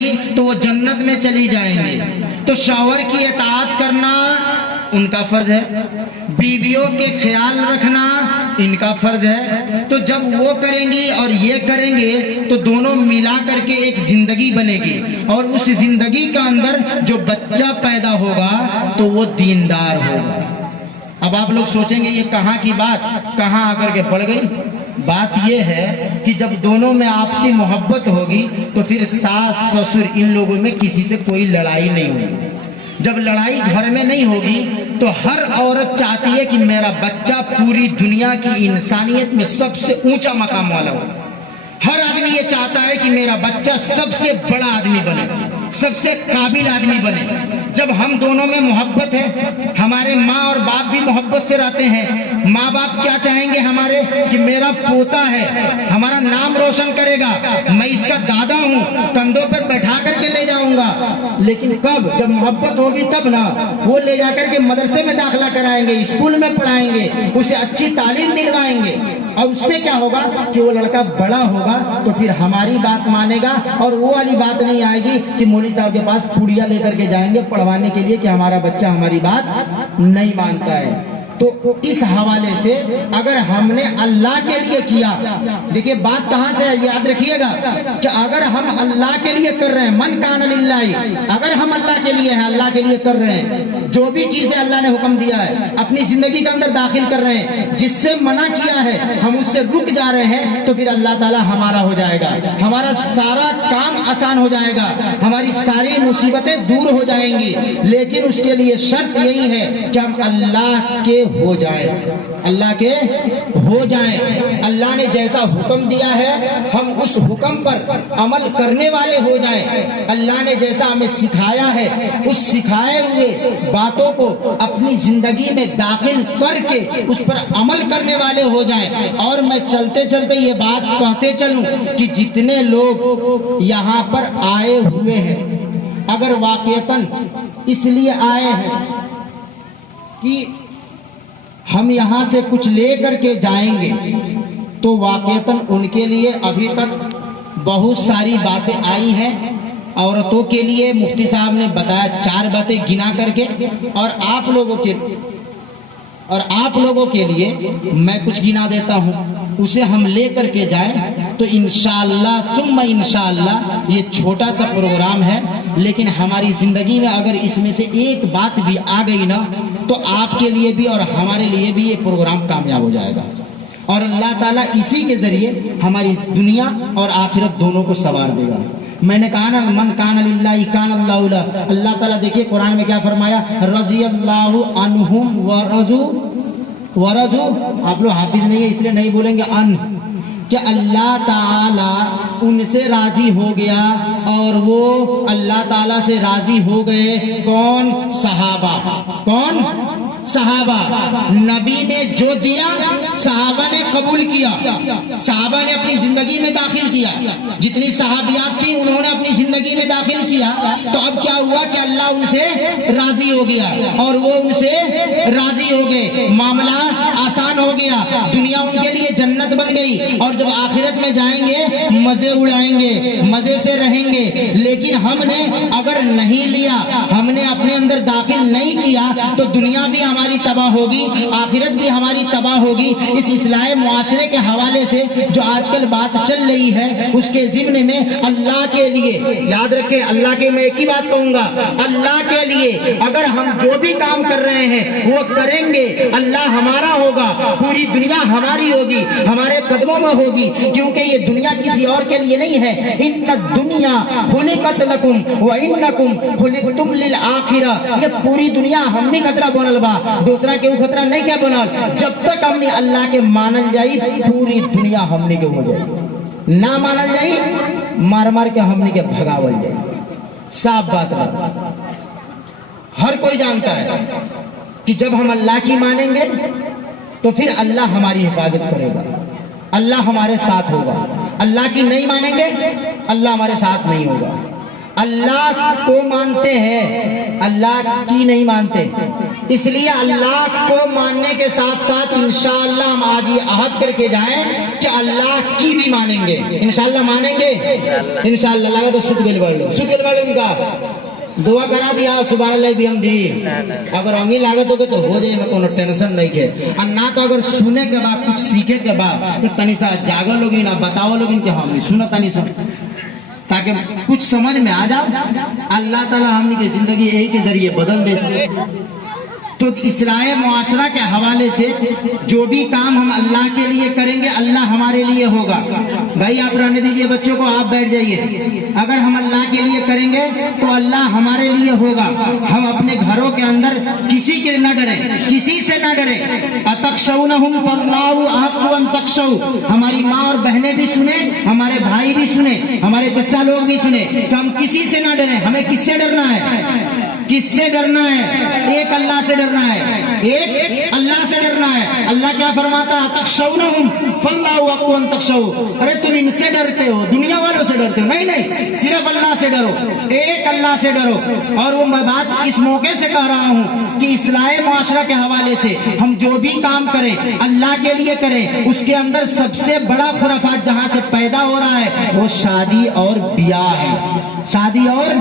تو وہ جنت میں چلی جائیں گے۔ تو شوہر کی اطاعت کرنا ان کا فرض ہے، بیویوں کے خیال رکھنا ان کا فرض ہے۔ تو جب وہ کریں گی اور یہ کریں گے تو دونوں ملا کر کے ایک زندگی بنے گی، اور اس زندگی کا اندر جو بچہ پیدا ہوگا تو وہ دیندار ہوگا۔ اب آپ لوگ سوچیں گے یہ کہاں کی بات کہاں آ کر کے پڑ گئی؟ بات یہ ہے کہ جب دونوں میں آپسی محبت ہوگی تو پھر ساس سسر ان لوگوں میں کسی سے کوئی لڑائی نہیں ہوگی۔ جب لڑائی گھر میں نہیں ہوگی تو ہر عورت چاہتی ہے کہ میرا بچہ پوری دنیا کی انسانیت میں سب سے اونچا مقام والا ہو۔ ہر آدمی یہ چاہتا ہے کہ میرا بچہ سب سے بڑا آدمی بنے، سب سے قابل آدمی بنے۔ جب ہم دونوں میں محبت ہے، ہمارے ماں اور باپ بھی محبت سے رہتے ہیں۔ ماں باپ کیا چاہیں گے ہمارے کہ میرا پوتا ہے، ہمارا نام روشن کرے گا، میں اس کا دادا ہوں، کندھوں پر بیٹھا کر کے لے جاؤں گا۔ لیکن کب؟ جب محبت ہوگی تب نا۔ وہ لے جا کر کے مدرسے میں داخلہ کرائیں گے، اسکول میں پڑھائیں گے، اسے اچھی تعلیم دلوائیں گے، اور اس سے کیا ہوگا کہ وہ لڑکا بڑا ہوگا تو پھر ہماری بات مانے گا، اور وہ والی بات نہیں آئے گی کہ مولوی صاحب کے پاس پوڑیاں لے کر کے جائیں گے پڑھوانے کے لیے کہ ہمارا بچہ ہماری بات نہیں مانتا ہے۔ تو اس حوالے سے اگر ہم نے اللہ کے لیے کیا، دیکھیے بات کہاں سے ہے یاد رکھیے گا کہ اگر ہم اللہ کے لیے کر رہے ہیں، من کان للہ، اگر ہم اللہ کے لیے ہیں، اللہ کے لیے کر رہے ہیں، جو بھی چیزیں اللہ نے حکم دیا ہے اپنی زندگی کے اندر داخل کر رہے ہیں، جس سے منع کیا ہے ہم اس سے رک جا رہے ہیں، تو پھر اللہ تعالی ہمارا ہو جائے گا، ہمارا سارا کام آسان ہو جائے گا، ہماری ساری مصیبتیں دور ہو جائیں گی۔ لیکن اس کے لیے شرط یہی ہے کہ ہم اللہ کے ہو جائیں، اللہ کے ہو جائیں۔ اللہ نے جیسا حکم دیا ہے ہم اس حکم پر عمل کرنے والے ہو جائیں۔ اللہ نے جیسا ہمیں سکھایا ہے اس سکھائے ہوئے باتوں کو اپنی زندگی میں داخل کر کے اس پر عمل کرنے والے ہو جائیں۔ اور میں چلتے چلتے یہ بات کہتے چلوں کہ جتنے لوگ یہاں پر آئے ہوئے ہیں، اگر واقعتاً اس لیے آئے ہیں کہ ہم یہاں سے کچھ لے کر کے جائیں گے، تو واقعتاً ان کے لیے ابھی تک بہت ساری باتیں آئی ہیں۔ عورتوں کے لیے مفتی صاحب نے بتایا 4 باتیں گنا کر کے، اور آپ لوگوں کے لیے میں کچھ گنا دیتا ہوں، اسے ہم لے کر کے جائیں تو انشاءاللہ ثم انشاءاللہ یہ چھوٹا سا پروگرام ہے، لیکن ہماری زندگی میں اگر اس میں سے ایک بات بھی آ گئی نا تو آپ کے لیے بھی اور ہمارے لیے بھی یہ پروگرام کامیاب ہو جائے گا، اور اللہ تعالیٰ اسی کے ذریعے ہماری دنیا اور آخرت دونوں کو سنوار دے گا۔ میں نے کہا نا من کان للہ کان اللہ لہ۔ اللہ تعالیٰ دیکھیے قرآن میں کیا فرمایا، رضی اللہ عنہم ورضوا۔ آپ لوگ حافظ نہیں ہے اس لیے نہیں بولیں گے ان، کہ اللہ تعالیٰ ان سے راضی ہو گیا اور وہ اللہ تعالیٰ سے راضی ہو گئے۔ کون؟ صحابہ۔ کون؟ صحابہ۔ نبی نے جو دیا صحابہ نے قبول کیا، صحابہ نے اپنی زندگی میں داخل کیا، جتنی صحابیات تھی انہوں نے اپنی زندگی میں داخل کیا۔ تو اب کیا ہوا کہ اللہ ان سے راضی ہو گیا اور وہ ان سے راضی ہو گئے، معاملہ آسان ہو گیا، دنیا ان کے لیے جنت بن گئی، اور جب آخرت میں جائیں گے مزے اڑائیں گے، مزے سے رہیں گے۔ لیکن ہم نے اگر نہیں لیا، ہم نے اپنے اندر داخل نہیں کیا تو دنیا بھی ہماری تباہ ہوگی، آخرت بھی ہماری تباہ ہوگی۔ اس اصلاح معاشرے کے حوالے سے جو آج کل بات چل رہی ہے اس کے ضمن میں اللہ کے لیے یاد رکھیں، اللہ کے میں ایک ہی بات کہوں گا، اللہ کے لیے اگر ہم جو بھی کام کر رہے ہیں وہ کریں گے، اللہ ہمارا ہوگا، پوری دنیا ہماری ہوگی، ہمارے قدموں میں ہوگی، کیونکہ یہ دنیا کسی اور کے لیے نہیں ہے۔ ان الدنیا خلقت لکم وانکم خلقتم للآخرہ۔ یہ پوری دنیا ہم نے خطرہ بنل با، دوسرا کے خطرہ نہیں کیا بنال۔ جب تک ہم نے اللہ کے مانل جائی پوری دنیا ہم نے کے ہو جائے، نہ مانل جائی مار مار کے ہم نے کے بھگاول جائے۔ صاف بات ہے، ہر کوئی جانتا ہے کہ جب ہم اللہ کی مانیں گے تو پھر اللہ ہماری حفاظت کرے گا، اللہ ہمارے ساتھ ہوگا۔ اللہ کی نہیں مانیں گے اللہ ہمارے ساتھ نہیں ہوگا۔ اللہ کو مانتے ہیں، اللہ کی نہیں مانتے۔ اس لیے اللہ کو ماننے کے ساتھ ساتھ انشاءاللہ ہم آج یہ عہد کر کے جائیں کہ اللہ کی بھی مانیں گے. انشاءاللہ مانیں گے. انشاءاللہ لگا تو سود گل بڑھ ان کا دعا کرا دیا سبحان اللہ بھی ہم دی. اگر انگی لاگت ہوگے تو ہو جائے, میں کوئی ٹینشن نہیں ہے. اور نہ تو اگر سنے کے بعد کچھ سیکھے کے بعد تو تنی سا جاگا لوگی نہ بتاؤ لوگی کہ ہم نہیں سنا تنی سا, تاکہ کچھ سمجھ میں آ جاؤ. اللہ تعالیٰ ہم کی زندگی یہی کے ذریعے بدل دے. تو اصلاح معاشرہ کے حوالے سے جو بھی کام ہم اللہ کے لیے کریں گے اللہ ہمارے لیے ہوگا. بھائی آپ رہنے دیجئے بچوں کو, آپ بیٹھ جائیے. اگر ہم اللہ کے لیے کریں گے تو اللہ ہمارے لیے ہوگا. ہم اپنے گھروں کے اندر کسی کے نہ ڈریں, کسی سے نہ ڈریں. اتخشونہم فاللہ احق ان تخشوا. ہماری ماں اور بہنیں بھی سنیں, ہمارے بھائی بھی سنیں, ہمارے چچا لوگ بھی سنیں کہ ہم کسی سے نہ ڈریں. ہمیں کس سے ڈرنا ہے؟ کس سے ڈرنا ہے؟ ایک اللہ سے ڈرنا ہے, ایک اللہ سے ڈرنا ہے. اللہ کیا فرماتا ہے؟ تخشونہم فاللہ احق ان تخشوا. ارے تم ان سے ڈرتے ہو, دنیا والوں سے ڈرتے ہو؟ نہیں, صرف اللہ سے ڈرو, ایک اللہ سے ڈرو. اور وہ میں بات اس موقع سے کہہ رہا ہوں کہ اصلاح معاشرہ کے حوالے سے ہم جو بھی کام کریں اللہ کے لیے کریں. اس کے اندر سب سے بڑا خرافات جہاں سے پیدا ہو رہا ہے وہ شادی اور بیاہ ہے. شادی اور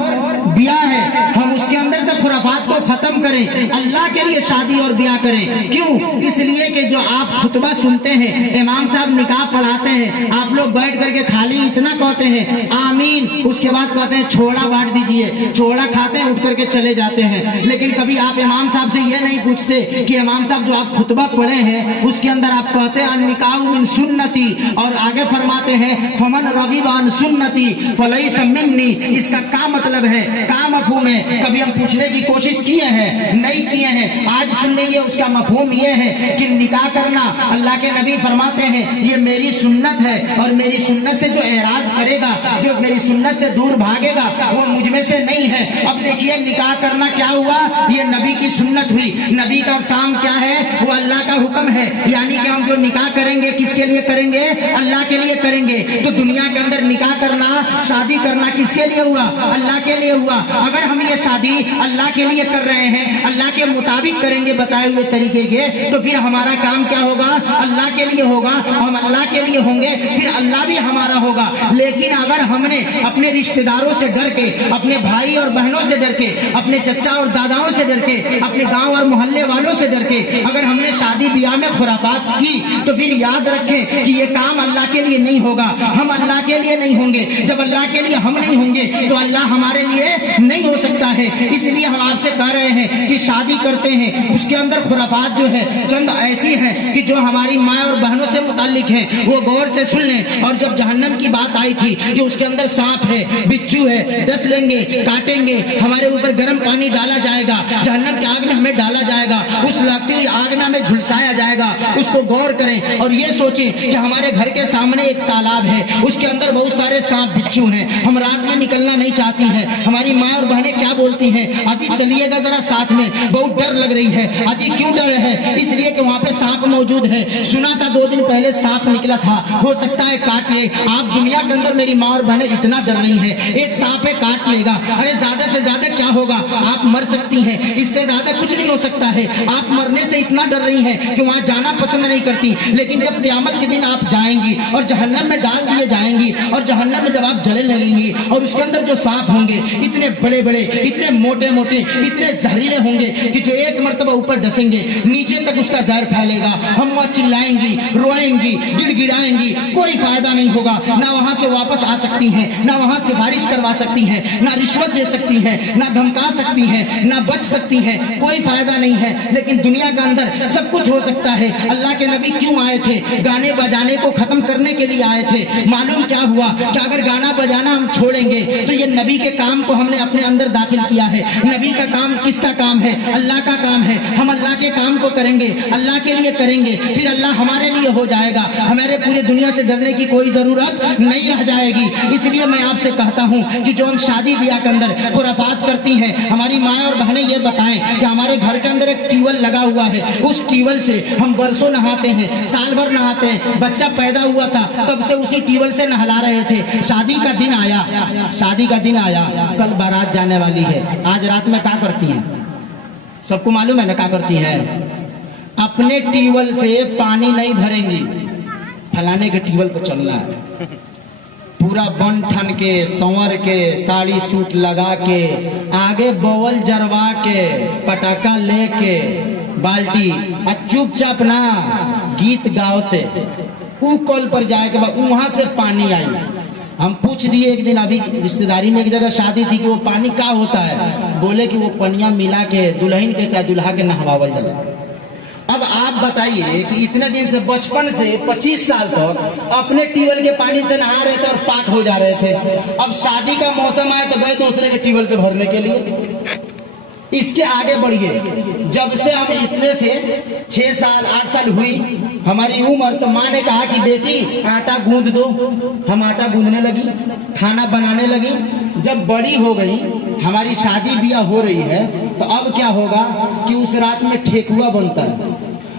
بیاہ ہے. ہم اس کے اندر سے خرافات کو ختم کریں, اللہ کے لیے شادی اور بیاہ کریں. کیوں؟ اس لیے کہ جو آپ خطبہ سنتے ہیں, امام صاحب نکاح پڑھاتے ہیں, آپ لوگ بیٹھ کر کے خالی اتنا کہتے ہیں آمین, اس کے بعد کہتے ہیں چھوڑا بانٹ دیجئے, چھوڑا کھاتے ہیں, اٹھ کر کے چلے جاتے ہیں. لیکن کبھی آپ امام صاحب سے یہ نہیں پوچھتے کہ امام صاحب جو آپ خطبہ پڑھے ہیں اس کے اندر آپ کہتے ہیں النکاح من سنتی, اور آگے فرماتے ہیں فمن رغب عن سنتی فلیس منی. اس کا کیا مطلب ہے, کیا مفہوم ہے؟ کبھی ہم پوچھنے کی کوشش کیے ہیں؟ نہیں کیے ہیں. آج سن لیجیے, اس کا مفہوم یہ ہے کہ نکاح کرنا, اللہ کے نبی فرماتے ہیں یہ میری سنت ہے, اور میری سنت سے جو اعراض کرے گا, جو میری سنت سے دور بھاگے گا, وہ مجھ میں سے نہیں ہے. اب دیکھیے نکاح کرنا کیا ہوا, یہ نبی کی سنت ہوئی. نبی کا کام کیا ہے؟ وہ اللہ کا حکم ہے. یعنی کہ ہم جو نکاح کریں گے کس کے لیے کریں گے؟ اللہ کے لیے کریں گے. تو دنیا کے اندر نکاح کرنا, شادی کرنا کس کے لیے ہوا؟ اللہ کے لیے ہوا. اگر ہم یہ شادی اللہ کے لیے کر رہے ہیں, اللہ کے مطابق کریں گے بتائے ہوئے طریقے کے, تو پھر ہمارا کام کیا ہوگا؟ اللہ کے لیے ہوگا. ہم اللہ کے لیے ہوں گے, پھر اللہ بھی ہمارا ہوگا. لیکن اگر ہم نے اپنے رشتہ داروں سے ڈر کے, اپنے بھائی اور بہنوں سے ڈر کے, اپنے چچا اور داداؤں سے ڈر کے, اپنے گاؤں اور محلے والوں سے ڈر کے اگر ہم نے شادی بیاہ میں خرافات کی, تو پھر یاد رکھیں کہ یہ کام اللہ کے لیے نہیں ہوگا. ہم اللہ کے لیے نہیں ہوں گے. جب اللہ کے لیے ہم نہیں ہوں گے تو اللہ ہمارے لیے نہیں ہو سکتا ہے. اس لیے ہم آپ سے کہہ رہے ہیں کہ شادی کرتے ہیں, اس کے اندر خرافات جو ہے چند ایسی ہیں کہ جو ہماری ماں اور بہنوں سے متعلق ہیں, وہ غور سے سن لیں. اور جب جہنم کی بات آئی تھی کہ اس کے اندر سانپ ہے, بچھو ہے, ڈس لیں گے, کاٹیں گے, ہمارے اوپر گرم پانی ڈالا جائے گا, جہنم کی آگ میں ہمیں ڈالا جائے گا, اس لگتی آگ میں ہمیں جھلسایا جائے گا. اس کو غور کریں اور یہ سوچیں کہ ہمارے گھر کے سامنے ایک تالاب ہے, اس کے اندر بہت سارے سانپ بچھو ہیں, ہم رات میں نکلنا نہیں چاہتی ہیں. ہماری ماں اور بہنیں کیا بولتی ہیں؟ آجی چلیے گا ذرا ساتھ میں, بہت ڈر لگ رہی ہے. آجی کیوں ڈر ہے؟ اس لیے کہ وہاں پہ سانپ موجود ہے. سنا تھا 2 دن پہلے سانپ نکلا تھا, ہو سکتا ہے کاٹ لے. آپ دنیا کے اندر میری ماں اور بہنیں اتنا ڈر رہی ہیں, ایک سانپ ہے کاٹ لے گا, ارے زیادہ سے زیادہ کیا ہوگا؟ آپ مر سکتی ہیں, اس سے زیادہ کچھ نہیں ہو سکتا ہے. آپ مرنے سے اتنا ڈر رہی ہیں کہ وہاں جانا پسند نہیں کرتی. لیکن جب قیامت کے دن آپ جائیں گی اور جہنم میں ڈال دیے جائیں گی, اور جہنم میں جب آپ جلنے لگیں گی, اور اس کے اندر جو سانپ ہوں گے اتنے بڑے بڑے, اتنے موٹے موٹے, اتنے زہریلے ہوں گے کہ جو ایک مرتبہ اوپر ڈسیں گے نیچے تک اس کا زہر پھیلے گا. ہم وہاں چلائیں گی, روئیں گی, گڑ گڑائیں گی, کوئی فائدہ نہیں ہوگا. نہ وہاں سے واپس آ سکتی ہیں, نہ وہاں سفارش کروا سکتی ہیں, نہ رشوت دے سکتی ہیں, نہ دھمکا سکتی ہیں, نہ بچ سکتی ہیں, کوئی فائدہ نہیں ہے. لیکن دنیا کے اندر سب کچھ ہو سکتا ہے. اللہ کے نبی کیوں آئے تھے؟ گانے بجانے کو ختم کرنے کے لیے آئے تھے. معلوم کیا ہوا کہ اگر گانا بجانا ہم چھوڑیں گے تو یہ نبی کے کام کو ہم نے اپنے اندر داخل کیا ہے. نبی کا کام کس کا کام ہے؟ اللہ کا کام ہے. ہم اللہ کے کام کو کریں گے, اللہ کے لیے کریں گے, پھر اللہ ہمارے لیے ہو جائے گا. ہمارے پورے دنیا سے ڈرنے کی کوئی ضرورت نہیں رہ جائے گی. اس لیے میں آپ سے کہتا ہوں کہ جو ہم شادی بیاہ کے اندر خرافات کرتی ہیں, ہماری ماں اور بہنیں یہ بتائیں کہ ہمارے گھر کے اندر ایک ٹیول لگا ہوا ہے, اس ٹیول سے ہم برسوں نہاتے ہیں, سال بھر نہاتے ہیں. بچہ پیدا ہوا تھا تب سے اسی ٹیول سے نہلا رہے تھے. شادی کا دن آیا, شادی کا دن آیا, کل بارات جانے والی ہے, آج رات میں کیا کرتی ہیں؟ سب کو معلوم ہے نا کیا کرتی ہیں؟ اپنے ٹیول سے پانی نہیں بھریں گی، فلانے کے ٹیول پہ چلنا ہے، پورا بن ٹھن کے سنور کے ساڑی سوٹ لگا کے آگے بول جروا کے پٹاخا لے کے بالٹی چپ چاپ نہ گیت گاؤتے وہ کول پر جائے کے بعد وہاں سے پانی آئی۔ ہم پوچھ دیے ایک دن، ابھی رشتے داری میں ایک جگہ شادی تھی، کہ وہ پانی کیا ہوتا ہے؟ بولے کہ وہ پنیا ملا کے دلہن کے چاہے دلہا کے نہواول جائے۔ اب آپ بتائیے کہ اتنے دن سے بچپن سے 25 سال تک اپنے ٹیول کے پانی سے نہا رہے تھے اور پاک ہو جا رہے تھے، اب شادی کا موسم آئے تو گئے دوسرے کے ٹیول سے بھرنے کے لیے۔ اس کے آگے بڑھیے، جب سے ہم اتنے سے 6 سال 8 سال ہوئی ہماری عمر، تو ماں نے کہا کہ بیٹی آٹا گوندھ دو، ہم آٹا گوندھنے لگی، کھانا بنانے لگی۔ جب بڑی ہو گئی، ہماری شادی بیاہ ہو رہی ہے، تو اب کیا ہوگا کہ اس رات میں ٹھیکوا بنتا ہے۔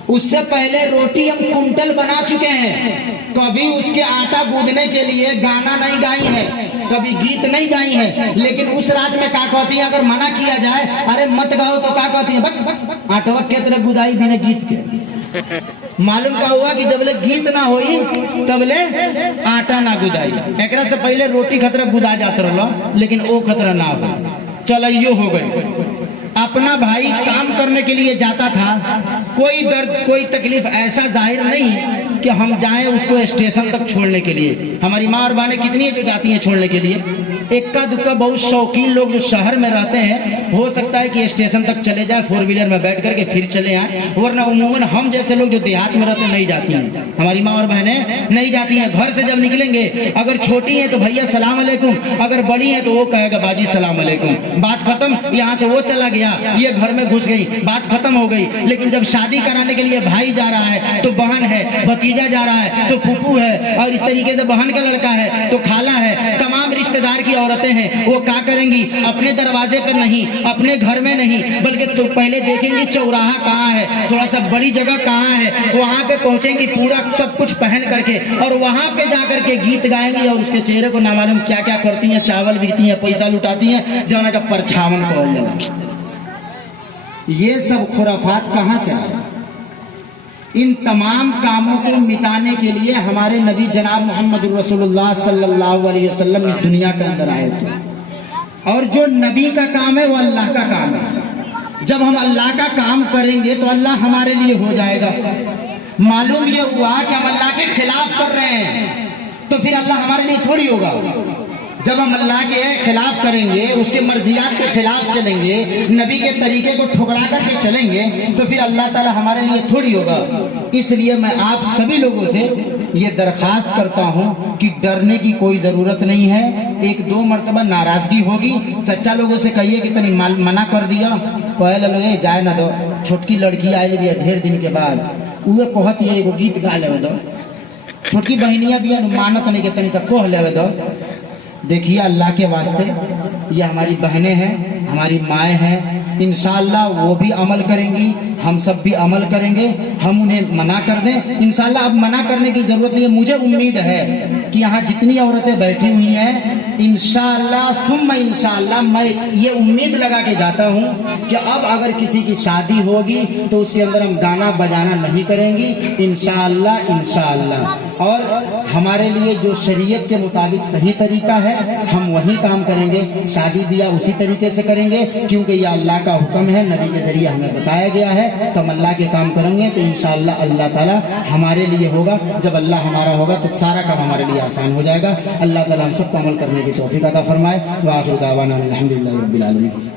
اس سے پہلے روٹی ہم کنٹل بنا چکے ہیں، کبھی اس کے آٹا گوندھنے کے لیے گانا نہیں گائی ہے، کبھی گیت نہیں گائی ہے، لیکن اس رات میں کیا کہتی ہیں؟ اگر منع کیا جائے ارے مت گاؤ تو کیا کہتی ہیں؟ آٹوا کے طرح گدائی بنا گیت کے۔ معلوم کا ہوا کہ جب لے گیت نہ ہوئی تب لے آٹا نہ گدائی، ایک سے پہلے روٹی خطرہ گدا جاتا رہا، لیکن وہ خطرہ نہ ہو چلائیو ہو گئی۔ اپنا بھائی کام کرنے کے لیے جاتا تھا، کوئی درد کوئی تکلیف ایسا ظاہر نہیں کہ ہم جائیں اس کو اسٹیشن تک چھوڑنے کے لیے۔ ہماری ماں اور بہنیں کتنی جو جاتی ہیں چھوڑنے کے لیے، اکا دکا بہت شوقین لوگ جو شہر میں رہتے ہیں ہو سکتا ہے کہ اسٹیشن تک چلے جائیں 4 ویلر میں بیٹھ کر کے پھر چلے آئیں، ورنہ عموماً ہم جیسے لوگ جو دیہات میں رہتے ہیں نہیں جاتی ہیں، ہماری ماں اور بہنیں نہیں جاتی ہیں۔ گھر سے جب نکلیں گے اگر چھوٹی ہیں تو بھیا سلام علیکم، اگر بڑی ہیں تو وہ کہے گا باجی سلام علیکم، بات ختم، یہاں سے وہ چلا گیا، یہ گھر میں گھس گئی، بات ختم ہو گئی۔ لیکن جب شادی کرانے کے لیے بھائی جا رہا ہے تو بہن ہے، بھتیجا جا رہا ہے تو پھوپھو ہے، اور اس طریقے سے بہن کا لڑکا ہے تو خالہ ہے، تمام رشتہ دار کی عورتیں ہیں، وہ کیا کریں گی؟ اپنے دروازے پر نہیں، اپنے گھر میں نہیں، بلکہ تو پہلے دیکھیں گے چوراہا کہاں ہے، تھوڑا سا بڑی جگہ کہاں ہے، وہاں پہ پہنچیں گی پورا سب کچھ پہن کر کے، اور وہاں پہ جا کر کے گیت گائیں گی، اور اس کے چہرے کو نامعلوم کیا کیا کرتی ہیں، چاول بیتی ہیں، پیسہ لٹاتی ہیں، جانا کا پرچھاون کہل جانا۔ یہ سب خرافات کہاں سے آئے؟ ان تمام کاموں کو مٹانے کے لیے ہمارے نبی جناب محمد رسول اللہ صلی اللہ علیہ وسلم اس دنیا کے اندر آئے تھے، اور جو نبی کا کام ہے وہ اللہ کا کام ہے۔ جب ہم اللہ کا کام کریں گے تو اللہ ہمارے لیے ہو جائے گا۔ معلوم یہ ہوا کہ ہم اللہ کے خلاف کر رہے ہیں تو پھر اللہ ہمارے لیے تھوڑی ہوگا۔ جب ہم اللہ کے خلاف کریں گے، اس کے مرضیات کے خلاف چلیں گے، نبی کے طریقے کو ٹھکرا کر کے چلیں گے، تو پھر اللہ تعالی ہمارے لیے تھوڑی ہوگا۔ اس لیے میں آپ سبھی لوگوں سے یہ درخواست کرتا ہوں کہ ڈرنے کی کوئی ضرورت نہیں ہے۔ 1-2 مرتبہ ناراضگی ہوگی، چچا لوگوں سے کہیے کہ تنی منع کر دیا، کوئے لگے جائے نہ دو، چھوٹکی لڑکی آئے بھی ڈھیر دن کے بعد وہ کہتی ہے وہ گیت گا لے دو، چھوٹی بہنیاں بھی مانت نہیں کہ تنی سب کوہ لے دو۔ دیکھیے اللہ کے واسطے یہ ہماری بہنیں ہیں، ہماری مائیں ہیں، انشاءاللہ وہ بھی عمل کریں گی، ہم سب بھی عمل کریں گے۔ ہم انہیں منع کر دیں انشاءاللہ، اب منع کرنے کی ضرورت نہیں ہے۔ مجھے امید ہے کہ یہاں جتنی عورتیں بیٹھی ہوئی ہیں انشاءاللہ ثم انشاءاللہ میں یہ امید لگا کے جاتا ہوں کہ اب اگر کسی کی شادی ہوگی تو اس کے اندر ہم گانا بجانا نہیں کریں گی انشاءاللہ انشاءاللہ، اور ہمارے لیے جو شریعت کے مطابق صحیح طریقہ ہے ہم وہی کام کریں گے، شادی بیاہ اسی طریقے سے کریں گے، کیونکہ یہ اللہ کا حکم ہے، نبی کے ذریعے ہمیں بتایا گیا ہے۔ تو ہم اللہ کے کام کریں گے تو انشاءاللہ اللہ تعالیٰ ہمارے لیے ہوگا۔ جب اللہ ہمارا ہوگا تو سارا کام ہمارے لیے آسان ہو جائے گا۔ اللہ تعالیٰ ہم سب کو عمل کرنے کی توفیق عطا فرمائے۔ وآخر دعوانا الحمدللہ رب العالمین۔